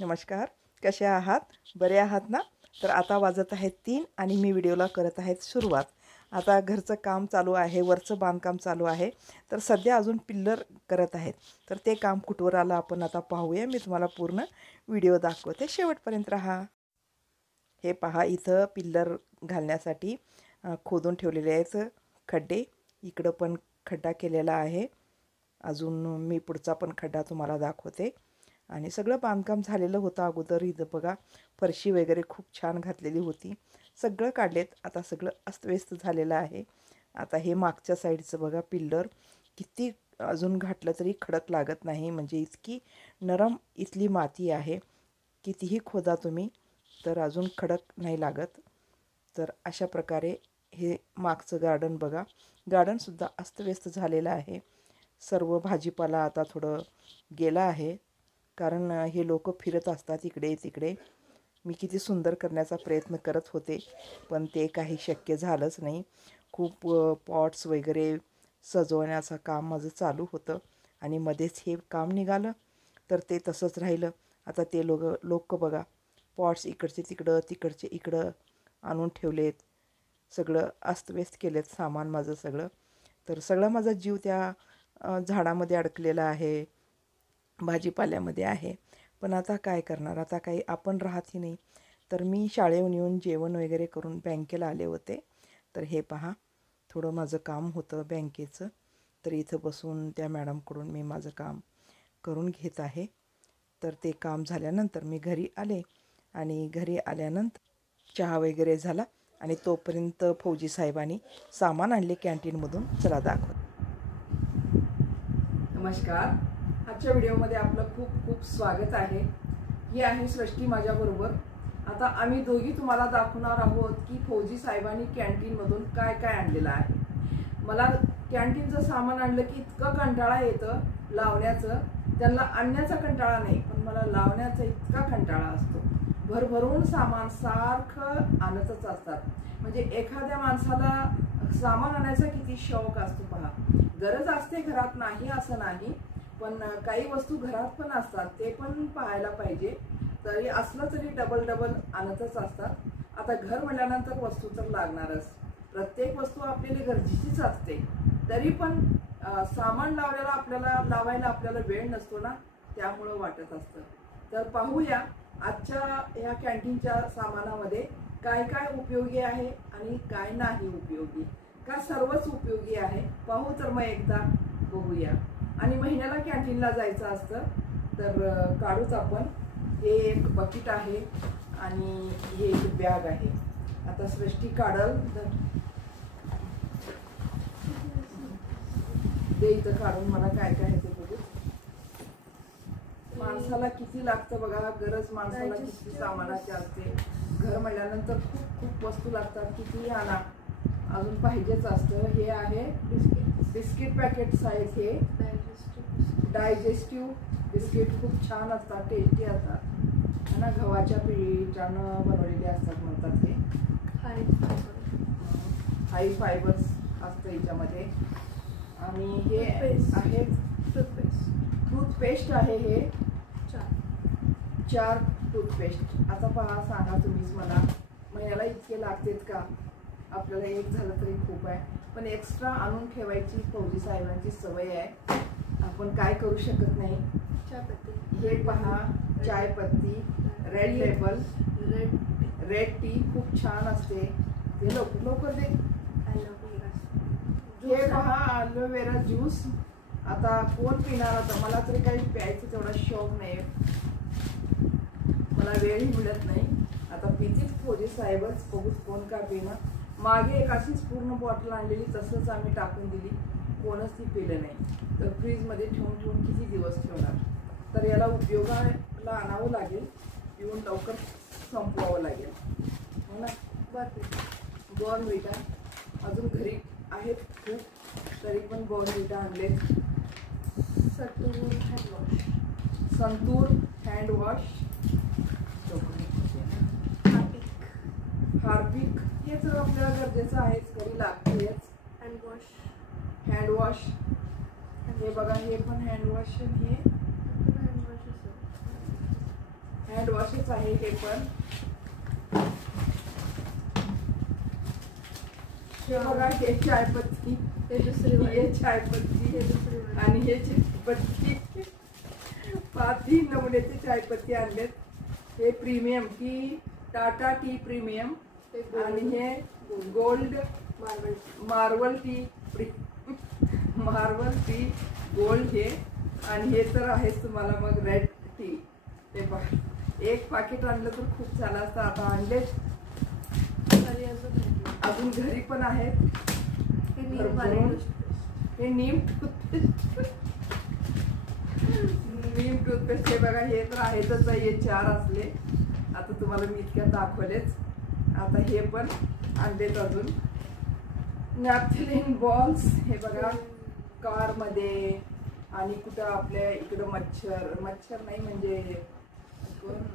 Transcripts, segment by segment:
नमस्कार, कसे आहात? बरे आहात ना? तर आता वाजत आहेत 3 आणि मी व्हिडिओला करत आहेत सुरुवात. आता घरचं काम चालू आहे, वरचं बांधकाम चालू आहे. तर सध्या अजून पिल्लर करत आहेत. तर ते काम कुठवर आलं आपण आता पाहूया. मी तुम्हाला पूर्ण व्हिडिओ दाखवते, शेवटपर्यंत राहा. हे पहा, इथं पिल्लर घालण्यासाठी खोदून ठेवलेले आहेत खड्डे. इकडं पण खड्डा केलेला आहे. अजून मी पुढचा पण खड्डा तुम्हाला दाखवते. आणि सगळं बांधकाम झालेलं होतं अगोदर. इथं बघा, फरशी वगैरे खूप छान घातलेली होती. सगळं काढलेत. आता सगळं अस्तव्यस्त झालेलं आहे. आता हे मागच्या साईडचं बघा, पिल्लर किती अजून घातलं तरी खडक लागत नाही. म्हणजे इतकी नरम इथली माती आहे. कितीही खोदा तुम्ही तर अजून खडक नाही लागत. तर अशा प्रकारे हे मागचं गार्डन बघा. गार्डनसुद्धा अस्तव्यस्त झालेलं आहे. सर्व भाजीपाला आता थोडं गेला आहे. कारण हे लोक फिरत असतात इकडे तिकडे. मी किती सुंदर करण्याचा प्रयत्न करत होते, पण ते काही शक्य झालंच नाही. खूप पॉट्स वगैरे सजवण्याचं काम माझं चालू होतं आणि मध्येच हे काम निघालं, तर ते तसंच राहिलं. आता ते लोक बघा, पॉट्स इकडचे तिकडं तिकडचे इकडं आणून ठेवलेत. सगळं अस्तव्यस्त केलेत सामान माझं सगळं. तर सगळा माझा जीव त्या झाडामध्ये अडकलेला आहे, भाजीपाल्यामध्ये आहे. पण आता काय करणार, आता काही आपण राहतही नाही. तर मी शाळेहून येऊन जेवण वगैरे करून बँकेला आले होते. तर हे पहा, थोडं माझं काम होतं बँकेचं. तर इथं बसून त्या मॅडमकडून मी माझं काम करून घेत आहे. तर ते काम झाल्यानंतर मी घरी आले आणि घरी आल्यानंतर चहा वगैरे झाला आणि तोपर्यंत फौजी साहेबांनी सामान आणले कॅन्टीनमधून. चला दाखव. नमस्कार, आजच्या व्हिडिओमध्ये आपलं खूप खूप स्वागत आहे. ही आहे सृष्टी माझ्याबरोबर. आता आम्ही दोघी तुम्हाला दाखवणार आहोत की फौजी साहेबांनी कॅन्टीनमधून काय काय आणलेलं आहे. मला कॅन्टीनचं सामान आणलं की इतकं कंटाळा येतं लावण्याचं. त्यांना आणण्याचा कंटाळा नाही, पण मला लावण्याचा इतका कंटाळा असतो. भरभरून सामान सारखं आणतच असतात. म्हणजे एखाद्या माणसाला सामान आणायचा किती शौक असतो पहा. गरज असते घरात, नाही असं नाही, पण काही वस्तू घरात पण असतात, ते पण पाहायला पाहिजे. तरी असलं तरी डबल डबल आणतच असतात. आता घर म्हटल्यानंतर वस्तू तर लागणारच. प्रत्येक वस्तू आपल्याला गरजेचीच असते. तरी पण सामान लावायला आपल्याला वेळ नसतो ना, त्यामुळं वाटत असतं. तर पाहूया आजच्या ह्या कॅन्टीनच्या सामानामध्ये काय काय उपयोगी आहे आणि काय नाही उपयोगी, का सर्वच उपयोगी आहे. पाहू तर मग एकदा बघूया. आणि महिन्याला कॅन्टीनला जायचं असतं तर काढूच आपण. हे एक बकेट आहे आणि हे एक बॅग आहे. आता सृष्टी काढल तर ते इथं काढून मला काय काय आहे ते बघू. माणसाला किती लागतं बघा, गरज माणसाला किती सामानाची असते. घर म्हणल्यानंतर खूप खूप वस्तू लागतात, कितीही आणा अजून पाहिजेच असतं. हे आहे बिस्किट पॅकेट्स आहेत. हे डायजेस्टिव्ह बिस्किट खूप छान असतात, टेस्टी असतात ना. गव्हाच्या पिठानं बनवलेले असतात म्हणतात. हे हाय फायबर्स असतं याच्यामध्ये. आणि हे आहे टूथपेस्ट आहे. हे 4 टूथपेस्ट. आता पहा, सांगा तुम्हीच मला, महिन्याला इतके लागतात का? आपल्याला एक झालं तरी खूप आहे, पण एक्स्ट्रा आणून ठेवायची फौजी साहेबांची सवय आहे. आपण काय करू शकत नाही. हे पहा, चायपत्ती, रेड लेबल, रेड टी खूप छान असते. हे लवकर दे. हे पहा, ॲलोवेरा ज्यूस. आता कोण पिणार? आता मला तरी काही प्यायचं तेवढा शौक नाही, मला वेळही मिळत नाही. आता पितीच फौजी साहेबच, बघूच कोण का पिणार. मागे एक अशीच पूर्ण बॉटल आणलेली, तसंच आम्ही टाकून दिली, कोणच ती पिलं नाही. तर फ्रीजमध्ये ठेवून किती दिवस ठेवणार. तर याला उपयोगाला आणावं लागेल, पिऊन लवकर संपवावं लागेल, हो ना. बॉर्नव्हिटा अजून घरी आहेत खूप, तरी पण बॉर्नव्हिटा आणलेत. संतूर हँडवॉश, हार्पिक, हे तर आपल्याला गरजेचं आहेच, घरी लागतेच. हँडवॉश हे बघा, हे पण हँडवॉश. हे हँड वॉशच आहे हे पण. हे बघा हे चायपत्ती, हे दुसरी हे चायपत्ती, हे दुसरी आणि हे चायपत्ती. 3 नमुन्याचे चायपत्ती आणलेत. हे premium T, Tata tea premium, आणि हे गोल्ड मार्वल टी गोल्ड हे. आणि हे तर आहेच तुम्हाला मग रेड टी. ते बघा एक पाकिट आणलं तर खूप झालं असतं. आता आणले अजून घरी पण आहेत. हे नीम टूथपेस्ट. हे बघा हे तर आहेतच. हे 4 असले. आता तुम्हाला मी इतक्या दाखवलेच. आता हे पण आणलेत अजून. नॅपथिलिन बॉल्स. हे बघा कार मध्ये आणि कुठं आपल्या इकडं मच्छर नाही म्हणजे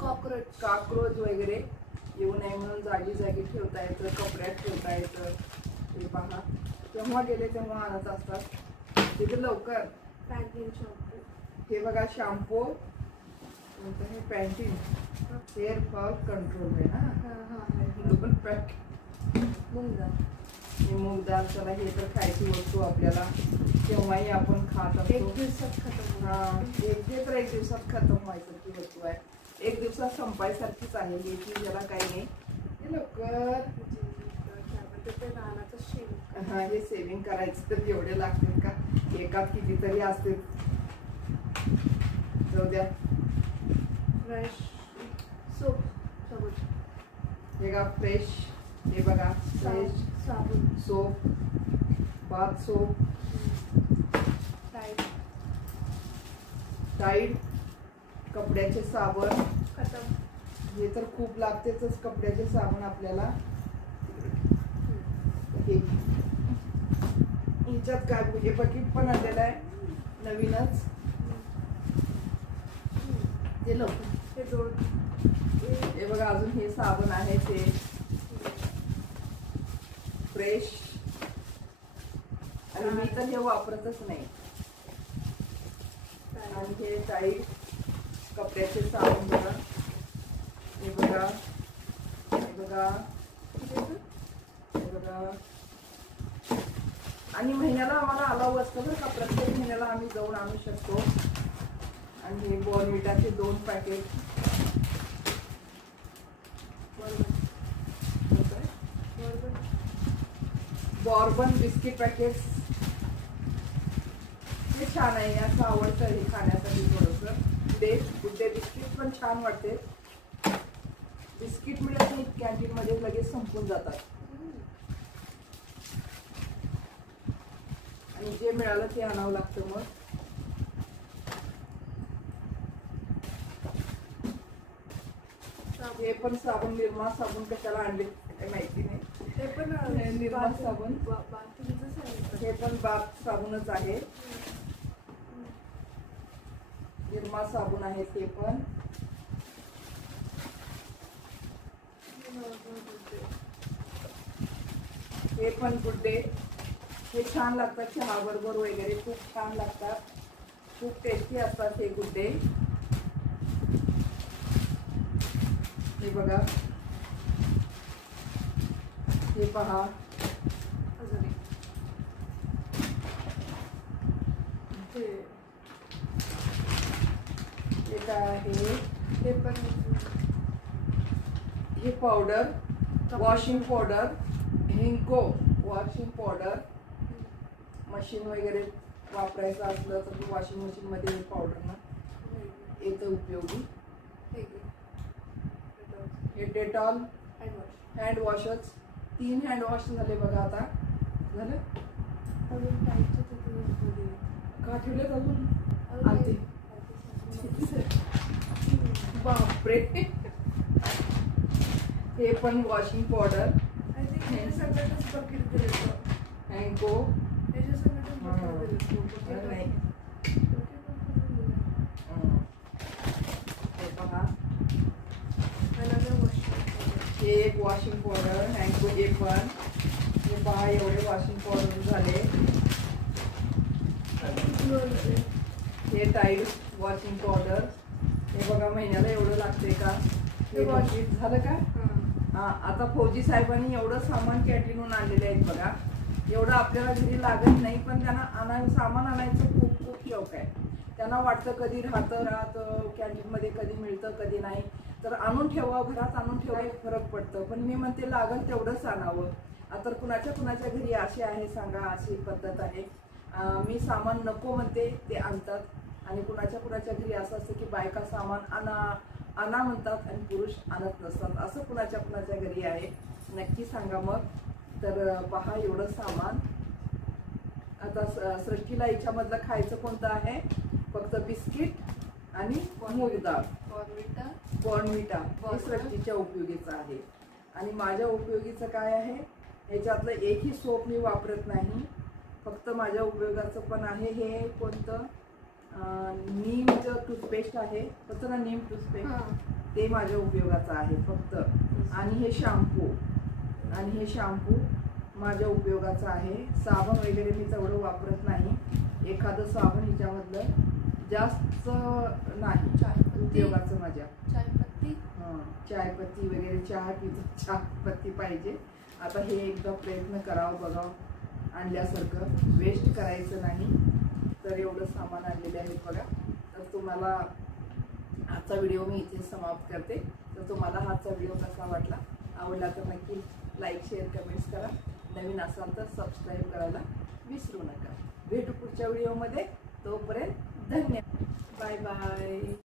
कॉकरोच वगैरे येऊ नये म्हणून जागी जागी ठेवता येतं, कपड्यात ठेवता येतं. हे पहा तेव्हा गेले तेव्हा आणत असतात तिथे लवकर. हे बघा शॅम्पू, हे पॅन्टीन हेअर फॉल कंट्रोल आहे ना. 2 पॅक मूग दाल. चला हे तर खायची वस्तू आपल्याला केव्हाही आपण खात असतो. 1 दिवसात खतम. हे तर 1 दिवसात खतम व्हायसारखी वस्तू आहे. 1 दिवसात संपायसारखीच आहे. याची ज्याला काही नाही. हे लवकर हे सेविंग करायचं तर एवढे लागतील का? एकात कितीतरी असते. जाऊ द्या. फ्रेश सोप साबण. हे का फ्रेश. हे बघा फ्रेश साबण, सोप, बाथ सोप, टाईड कपड्याचे साबण. खतम. हे तर खूप लागतेच कपड्याचे साबण आपल्याला. हिच्यात काय हे बकेट पण आलेलं आहे नवीनच. ते लवकर हे बघा अजून हे साबण आहे ते फ्रेश. आणि मी तर हे वापरतच नाही. आणि हे टाईड कपड्याचे साबण बघा. हे बघा हे बघा हे बघा. आणि महिन्याला आम्हाला अलाव असतं बरं का. प्रत्येक महिन्याला आम्ही जाऊन आणू शकतो. आणि हे बॉर्नविटाचे 2 पॅकेट. Bourbon biscuit packet. हे छान आहे. असं आवडतं हे खाण्यासाठी थोडंसं. गुड्डे बिस्किट पण छान वाटते. बिस्किट मिळत नाही कॅन्टीन मध्ये, लगेच संपून जातात. आणि जे मिळालं ते आणावं लागतं मग. हे पण साबण निर्मा साबण कशाला आणले काही माहिती नाही. हे पण निर्मा साबण. हे पण बाथ साबणच आहे. निर्मा साबण आहे ते पण. हे पण गुड्डे. हे छान लागतात चहा बरोबर वगैरे. खूप छान लागतात. खूप टेस्टी असतात हे गुड्डे. हे बघा हे पहा. हे काय आहे? हे पण हे पावडर, वॉशिंग पावडर, हिंको वॉशिंग पावडर. मशीन वगैरे वापरायचं असलं तर वॉशिंग मशीन मध्ये हे पावडर ना येतं उपयोगी. हे डेटॉल हँड वॉशच. 3 हँड वॉश झाले बघा. आता झालं का ठेवलेत अजून? बापरे. हे पण वॉशिंग पावडर. हँको. नाही हे पहा. हे एक वॉशिंग पावडर हँको. हे पण हे पहा एवढे वॉशिंग पावडर झाले. हे टाईड वॉशिंग पावडर. हे बघा महिन्याला एवढं लागते का? हे बघित झालं का? हां. आता फौजी साहेबांनी एवढं सामान कॅन्टीनहून आणलेले आहेत बघा. एवढं आपल्याला घरी लागत नाही, पण त्यांना सामान आणायचं खूप खूप शौक आहे. त्यांना वाटतं कधी राहतं कॅन्टीनमध्ये, कधी मिळतं कधी नाही, तर आणून ठेवावं, घरात आणून ठेवायला फरक पडतं. पण मी म्हणते लागल तेवढंच आणावं. आता कुणाच्या घरी असे आहे सांगा, अशी पद्धत आहे. मी सामान नको म्हणते ते आणतात, आणि कुणाच्या घरी असं असतं की बायका सामान आणा म्हणतात आणि पुरुष आणत नसतात. असं कुणाच्या घरी आहे नक्की सांगा मग. तर पहा एवढं सामान. आता सृष्टीला याच्यामधलं खायचं कोणतं आहे? फक्त बिस्किट आणि मूग डाळ, बॉर्नविटा. हे सृष्टीच्या उपयोगीचं आहे. आणि माझ्या उपयोगीचं काय आहे? याच्यातलं एकही सोप मी वापरत नाही. फक्त माझ्या उपयोगाचं पण आहे हे कोणतं, नीमचं टूथपेस्ट आहे, फक्त ना नीम टूथपेस्ट, ते माझ्या उपयोगाचं आहे फक्त. आणि हे शॅम्पू माझ्या उपयोगाचं आहे. साबण वगैरे मी तेवढं वापरत नाही. एखादं साबण हिच्यामधलं जास्त नाही उपयोगाचं माझ्या. चायपत्ती वगैरे, चहा पितो, चहापत्ती पाहिजे. आता हे एकदा प्रयत्न करावं बघावं आणल्यासारखं, वेस्ट करायचं नाही. तर एवढं सामान आणलेलं आहे बघा. तर तुम्हाला आजचा व्हिडिओ मी इथे समाप्त करते. तर तुम्हाला आजचा व्हिडिओ कसा वाटला, आवडला तर नक्की लाईक, शेअर, कमेंट्स करा. नवीन असाल तर सबस्क्राईब करायला विसरू नका. भेटू पुढच्या व्हिडिओमध्ये. तोपर्यंत धन्यवाद. Bye bye.